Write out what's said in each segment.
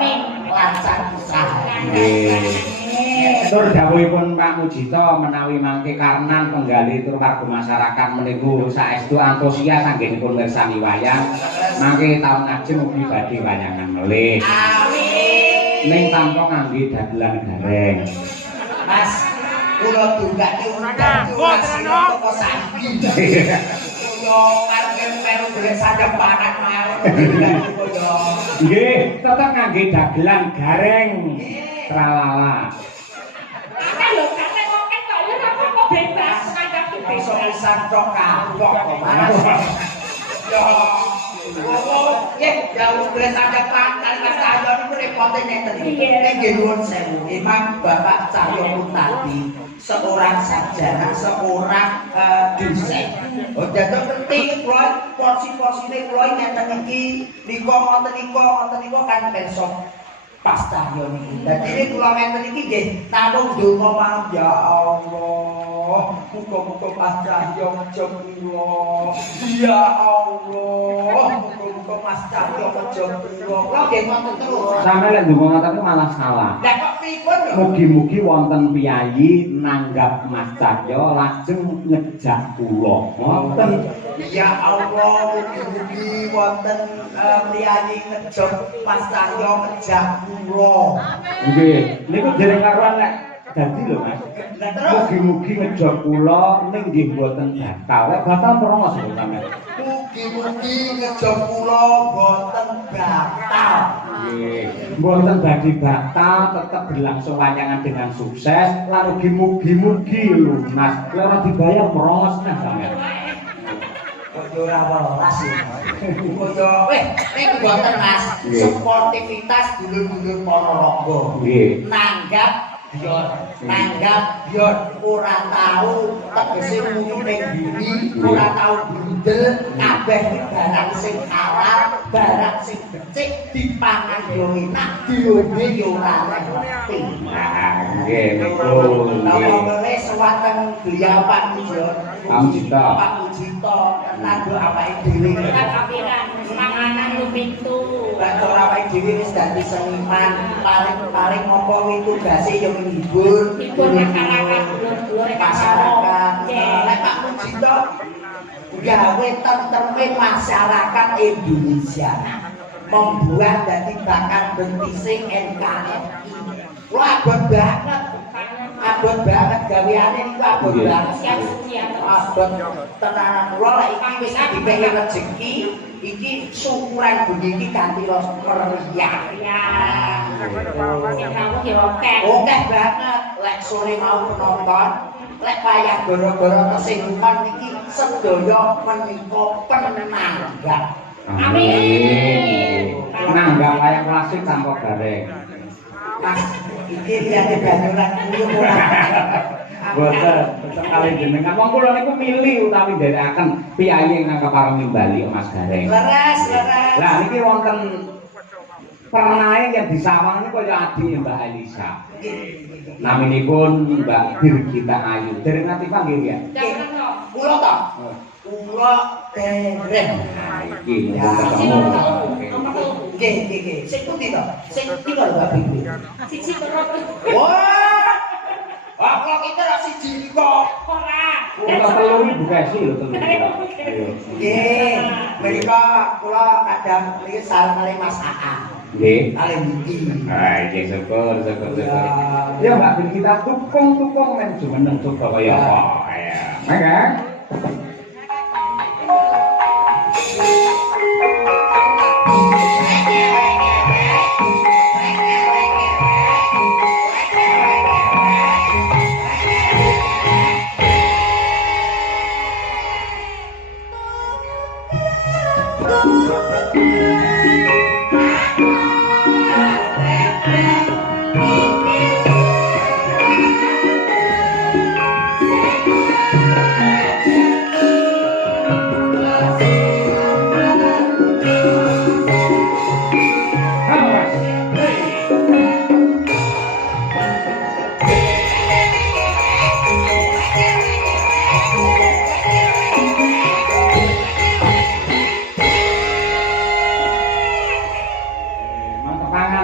amin lancar pisan Tur dawuhipun Pak Mujito menawi mangke karenan penggali tur warga masyarakat meniku saestu antusias anggenipun mirsani wayang mangke taun ajeng ugi badhe wayangan melih. amin Ning tanpa ngangge dagelan gareng. Mas kula dungake undang Mas toko saiki yo karep peru golek sajak panak mawon yo Nggih, tetep ngangge dagelan gareng. Tralala. lho kate kok kok bebas ngajak iso pisan tok kapok kok Mas yo jauh golek sajak panak Mas Cahyo niku repote nenten nggih nuwun sewu Imam Bapak Cahyo tadi seorang sarjana, seorang dosen. Oh, dadak penting kula porsi-porsine kula ngeten iki nika ngoten kan besok pas Cahyo niki. Dadi iki kula ngeten iki nggih namung donga mawon ya Allah. Muga-muga pas Cahyo ngejog kula. Ya Allah. Muga-muga Mas Cahyo ngejog kula. Kula nggih ngoten terus. Sampe lek ndonga ngoten malah salah. Lah kok pripun lho? Mugi-mugi wonten piyayi nanggap Mas Cahyo lajeng ngejak kula. Ngoten. Ya Allah, mugi-mugi wonten priyayi ngejog Mas Cahyo ngejak kula. Nggih, niku dereng karuan lek dadi lho Mas. Lah terus Mugi-mugi ngejog kula ning nggih mboten batal. Lek batal merongos lho sampeyan. mugi-mugi ngejog kula boten batal. Nggih, mboten badhe batal, tetep berlangsung wayangan dengan sukses lan ugi mugi-mugi lho Mas. Lek ora dibayar merongos nah sampeyan. Kaya ora welas ya. Kaya ning boten Mas, sportivitas dulur-dulur Ponorogo. Nggih. Nanggap biar ora tahu tegese muni ning bumi, ora tahu brudel, kabeh barang sing halal, barang sing becik dipangan yo enak, diombe yo ora ngerti. Nggih, niku. Napa meneh sewaten beliau Pak Mujito. Pak Mujito nando awake dhewe. Kapiran panganan lumintu. Lah ora awake dhewe wis dadi seniman, paling apa kuwi tugase yo menghibur masyarakat masyarakat. Lek Pak Mujito gawe tentreme masyarakat Indonesia. Membuat dari bakat bentising NKRI. Lo abot banget gaweane niku abot banget. Abot tenanan kula lek iki wis dipehe rezeki, iki syukuran bengi iki kanthi meriah. Oke banget lek sore mau penonton, lek wayah gara-gara kesinggungan iki sedaya menika penanggap. Amin. Nanggap wayang klasik tanpa gareng. Mas, iki liyane banyulan kuwi ora. Boten, sekali jenengan wong kula niku milih utawi nderekaken piyayi ingkang kepareng nimbali Mas Gareng. Leres. Lah niki wonten pernae yang disawang niku kaya adi Mbak Elisa. Naminipun Mbak Birgita Ayu. Dereng nganti panggil ya. Kula to. Kula dereng. Iki ketemu. Nggih. Sing pundi to? Sing pundi lho Mbak Bibi? Siji terus. Wah, kula iki ora siji kok. Ora. Kula telu iki bukasi lho telu. Nggih. Mrika kula kadang iki sareng kali Mas Aa. Nggih. Kali iki. Ah, iki syukur. Ya Mbak Birgita tukung men jumeneng coba kaya apa. Ya. Mangga.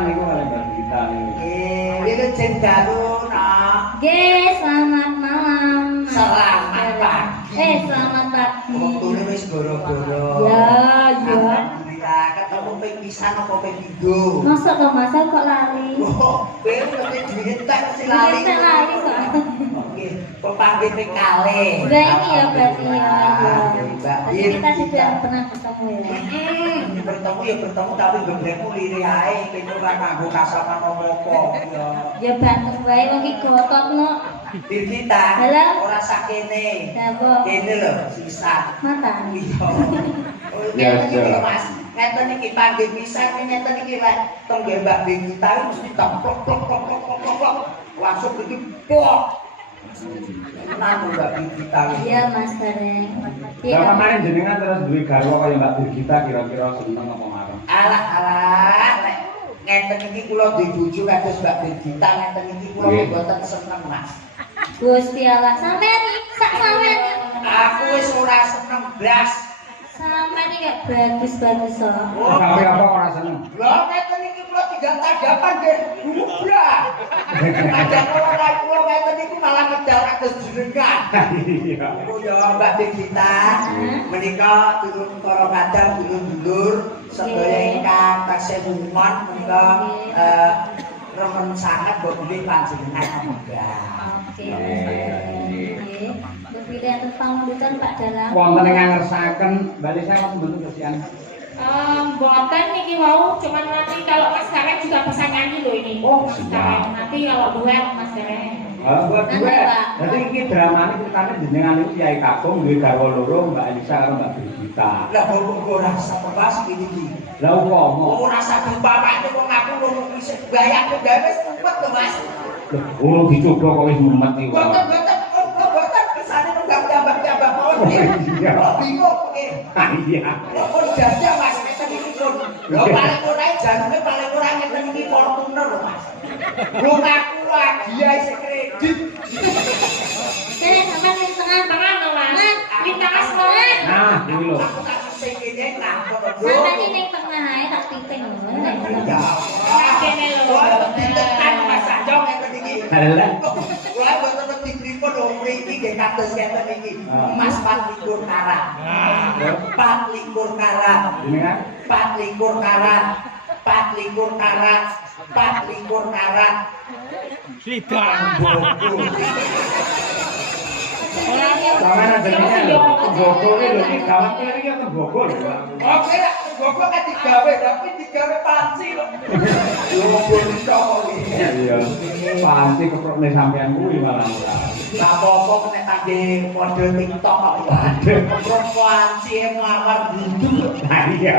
niku kali Mbak Gita niku. Wilujeng dalu nak. Nggih, selamat malam. Selamat pagi. Selamat pagi. Wektune wis goro-goro. Ya. Alhamdulillah, ketemu ping pisan apa ping pindho. Masa kok masa kok lali? Oh, kowe mesti duit tak mesti lali. Kita lali kok. Oke, pepanggih ping kalih. Udah ini ya berarti ya. Mbak. Tapi kita sudah pernah ketemu ya. Bertemu ya bertemu tapi gemblengmu lire ae, kene ora kanggo kasapan apa-apa. Ya. Ya bantu wae wong iki gotokno. Dirgita, Halo? ora sakene. Dabo. Kene lho, sisa. Mata. Iya. Ya, Ngeten iki ya. Mas. Ngeten iki panggih pisan ngeten iki lek teng Mbak Dirgita mesti plok plok plok plok plok plok. Langsung iki pok. Tenan Mbak Dirgita. Iya Mas Bareng. Lah kemarin jenengan terus duwe garwa kaya Mbak Dirgita kira-kira seneng apa marem? Alah, lek ngeten iki kula duwe bojo kados Mbak Dirgita ngeten iki kula mboten seneng Mas. Gusti Allah, sampean sak sampean. Aku wis ora seneng blas. Sampean iki gak bagus-bagus kok. Tapi apa ora seneng? Lah ngeten iki kula tinggal tadapan nggih bubrah. Ada ora kula ngeten iki malah medal kados jenengan. Iya. Oh ya Mbak Dirgita, menika turun para kadang dulur-dulur sedaya ingkang taksih mumun menika remen sanget mbok bilih panjenengan enggak. Oke. Pilihan pamulutan Pak Dalang. Wonten ingkang ngersakaken bali saya mboten kesian. Buatan niki mau, cuman nanti kalau Mas Gareng juga bisa nyanyi loh ini. Oh, Mas siap. Gareng. Nanti kalau duet Mas Gareng. Buat Nanti, gue. Pak. Jadi iki dramane ceritane jenengan niku Kiai Kakung duwe garwa loro Mbak Elisa karo Mbak Dirgita. Lah kok ora sabas iki. Lah umpama Ora saged bapakne wong aku loro wis bayake gawe wis kuat to Mas. lho dicoba kok wis mumet iki. Boten kesane enggak tambah-tambah mawon. Iya. Bingung nggih. Iya. Kok jajan Mas ngeten iki pun. Lho paling ora janune paling ora ngeten iki Fortuner lho Mas. Lho aku lagi ae kredit. Oke, sampean di tengah. Tangan dong Mas. Mas. Minta asma. Nah, iki lho. Aku tak sing kene nang kono. Sampean ini ning tengah ae tak piping lho. Ya. Kene lho. Kok ditekan Mas Sanjong ngeten iki. Halah. Kula boten ngerti pripun lho mriki nggih kados ngeten iki. Mas 24 karat. 24 karat. Jenengan 24 karat. 24 karat. 24 karat. sampeyan jenenge lho. Tembokone lho iki gawat iki temboko lho. Oke lah, gogo kan digawe, tapi digawe panci lho. Lho bonito iki. Iya. Pasti keprone sampean kuwi malah ora. Lah apa-apa nek kangge model TikTok kok. Waduh, keprok panci ngawar buntu. Nah iya.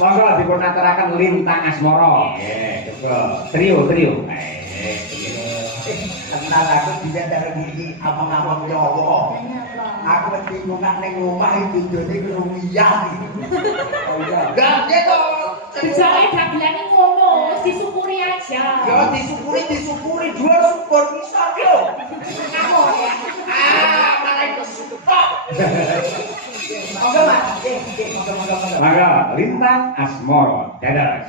Monggo dipun aturaken Lintang Asmara. Nggih, coba trio. Kenal aku tidak dari gigi apa-apa Jawa. Aku bingungan ning omah iki dene rumiyan iki. Oh iya. Gak gitu. Berjalan dagelane ngono, mesti disyukuri aja. Ya disyukuri dhuwur syukur bisa yo. Aku ya. Malah itu syukur. Monggo Mas. Monggo. Maka Lintang Asmara. Dadah.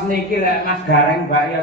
niki lek Mas Gareng Mbak ya